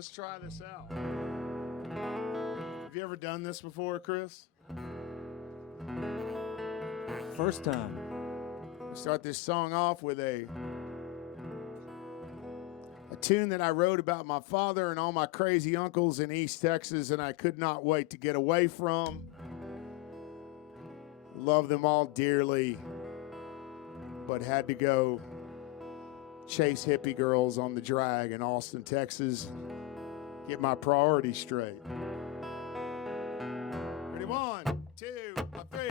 Let's try this out. Have you ever done this before, Chris? First time. We'll start this song off with a tune that I wrote about my father and all my crazy uncles in East Texas, and I could not wait to get away from. Love them all dearly, but had to go chase hippie girls on the drag in Austin, Texas. Get my priorities straight. Ready? 1, 2, 3.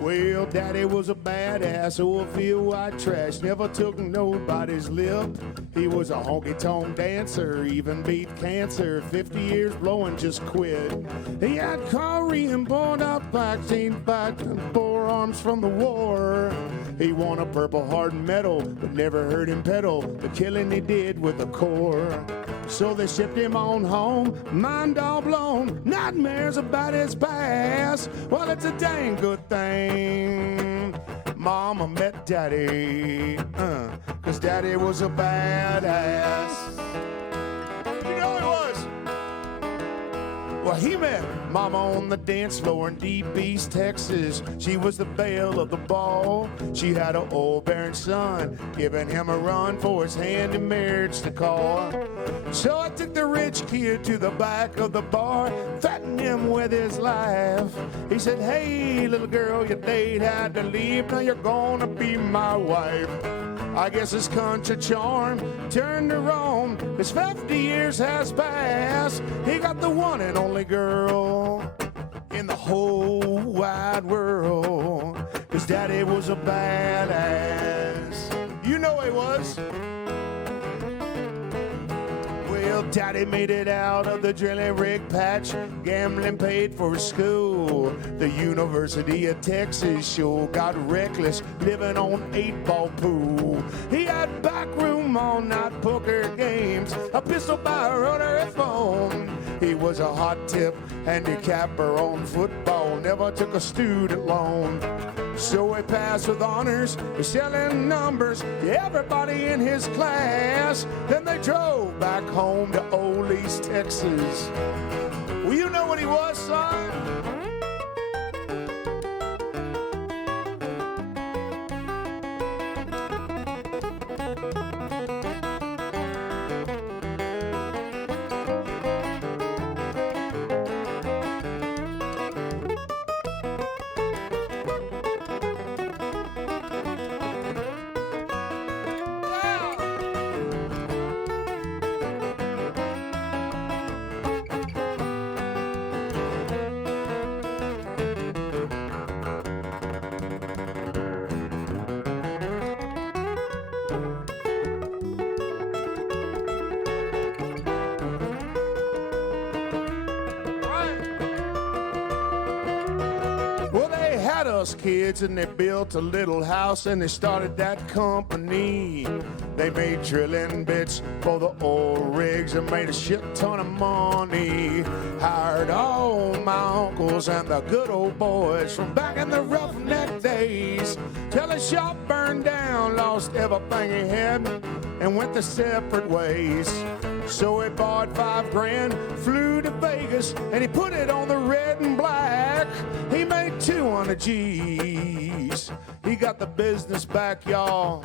Well, Daddy was a badass, Oilfield white trash, never took nobody's lip. He was a honky-tonk dancer, even beat cancer, 50 years blowing, just quit. He had Korean born up vaccine back and forearms from the war. He won a Purple Heart medal, but never heard him pedal the killing he did with the core. So they shipped him on home, mind all blown, nightmares about his past. Well, it's a dang good thing Mama met Daddy, 'cause Daddy was a badass. You know he was. Well, he met Mama on the dance floor in deep East Texas. She was the belle of the ball. She had an old-bearing son, giving him a run for his hand in marriage to call. So I took the rich kid to the back of the bar, threatened him with his life. He said, hey, little girl, your date had to leave. Now you're gonna be my wife. I guess his country charm turned her on. His 50 years has passed. He got the one and only girl in the whole wide world. His daddy was a badass. You know he was. Well, Daddy made it out of the drilling rig patch. Gambling paid for school. The University of Texas sure got reckless, living on 8-ball pool. He had backroom all-night poker games, a pistol by a rotary phone. He was a hot tip handicapper on football, never took a student loan. So he passed with honors, selling numbers to everybody in his class. Then they drove back home to old East Texas. Well, you know what he was, son? Us kids, and they built a little house and they started that company. They made drilling bits for the old rigs and made a shit ton of money. Hired all my uncles and the good old boys from back in the roughneck days, till the shop burned down, lost everything he had, and went their separate ways. So he bought $5 grand, flew to Vegas, and he put it on the red and black. He made 200 G's. He got the business back, y'all.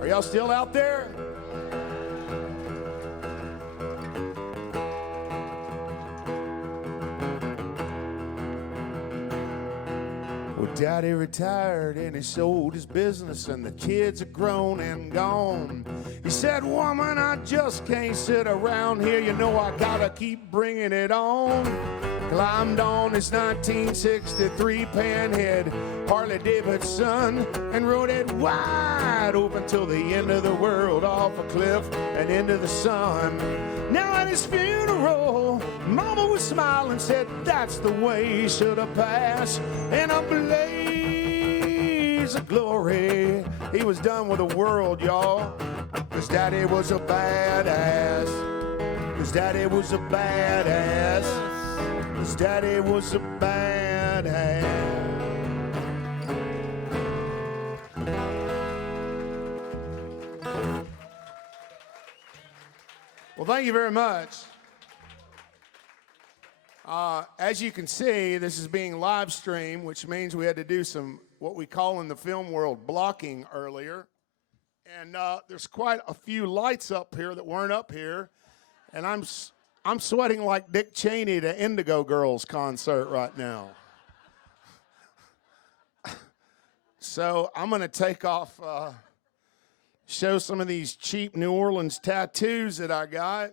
Are y'all still out there? Well, Daddy retired and he sold his business and the kids are grown and gone. He said, woman, I just can't sit around here. You know I gotta keep bringing it on. Climbed on his 1963 panhead Harley Davidson and rode it wide open till the end of the world, off a cliff and into the sun. Now at his funeral, Mama was smiling, said that's the way he should have passed. In a blaze of glory, he was done with the world, y'all. His daddy was a badass. His daddy was a badass. His daddy was a badass. Well, thank you very much. As you can see, this is being live streamed, which means we had to do some, what we call in the film world, blocking earlier. And there's quite a few lights up here that weren't up here. And I'm sweating like Dick Cheney at an Indigo Girls concert right now. So I'm going to take off, show some of these cheap New Orleans tattoos that I got.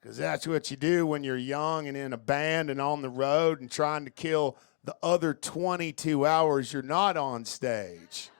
Because that's what you do when you're young and in a band and on the road and trying to kill the other 22 hours you're not on stage.